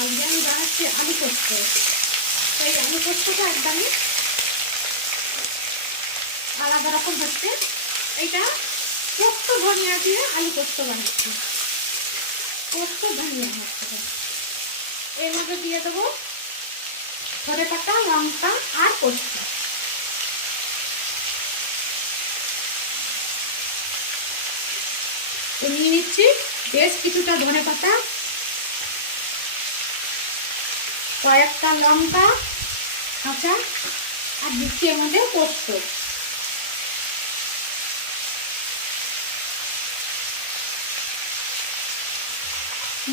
আজকে আমি বানাচ্ছি আলু পোস্ত। সেই আলু পোস্তটা একদমই আলাদা রকম হচ্ছে। এইটা পোস্ত ধনিয়া দিয়ে আলু পোস্ত বানাচ্ছি। পোস্ত ধনিয়া হচ্ছে। এর মধ্যে দিয়ে দেবো ধরে পাতা, লঙ্কা আর পোস্ত। নিয়ে নিচ্ছি। বেশ কিছুটা ধনে পাতা, কয়েকটা লঙ্কা, কাঁচা আর দিচ্ছি মধ্যে পোস্ত।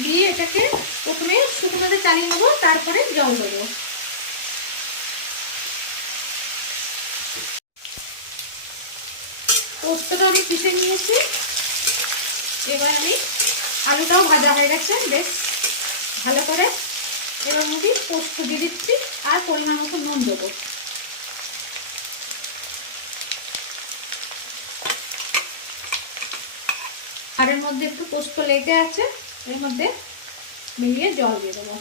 দিয়ে এটাকে প্রথমে শুকনোতে চালিয়ে নেব, তারপরে জল দেবো। পোস্তটা আমি পিষে নিয়েছি। এবার আমি আলুটাও ভাজা হয়ে গেছে, বেশ ভালো করে। এবার মধ্যে পোস্ত দিয়ে দিচ্ছি, আর পরিমাণ মতো নুন দেবো। এর মধ্যে একটু পোস্ত লেগে আছে, এর মধ্যে মিলিয়ে জল দিয়ে দেবো।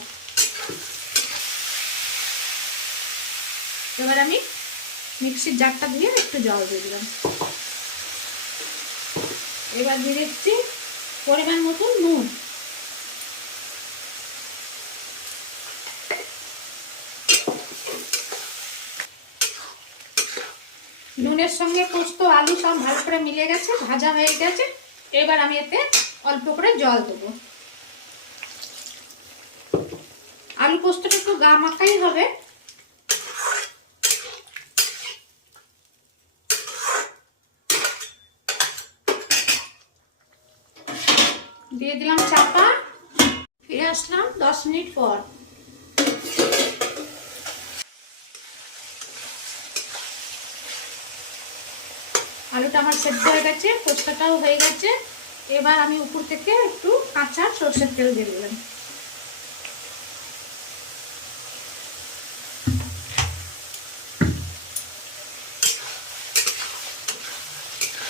এবার আমি মিক্সির জারটা দিয়ে একটু জল দিয়ে দিলাম। এবার দিয়ে দিচ্ছি পরিমাণ মতো নুন। নুনের সঙ্গে পোস্ত, আলু সব ভালো করে মিলে গেছে, ভাজা হয়ে গেছে। এবার আমি এতে অল্প করে জল দেবো। আলু পোস্তটা একটু গা মাখাই হবে। দিয়ে দিলাম চাপা। ফিরে আসলাম দশ মিনিট পর। আলুটা আমার সেদ্ধ হয়ে গেছে, পোস্তটাও হয়ে গেছে। এবার আমি উপর থেকে একটু কাঁচা সর্ষের তেল দিয়ে দিলাম।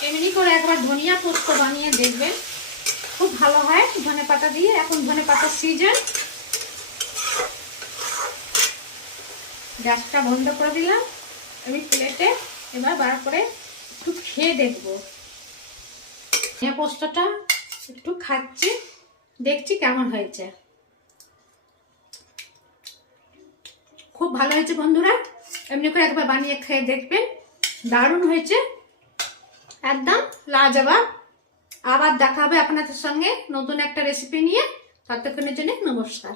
এমনি করে একবার ধনিয়া পোস্ত বানিয়ে দেখবেন। খুব ভালো হয়। ধনে পাতা দিয়ে এখন ধনে পাতার সিজন গ্যাসটা বন্ধ করে দিলাম। আমি প্লেটে এবার বার করে একটু খেয়ে দেখব। ধনিয়া পোস্তটা একটু খাচ্ছি। দেখছি কেমন হয়েছে। খুব ভালো হয়েছে বন্ধুরা। এমনি করে একবার বানিয়ে খেয়ে দেখবেন। দারুণ হয়েছে। একদম লাজবাব। আবার দেখা হবে আপনাদের সঙ্গে নতুন একটা রেসিপি নিয়ে। ততক্ষণের জন্য নমস্কার।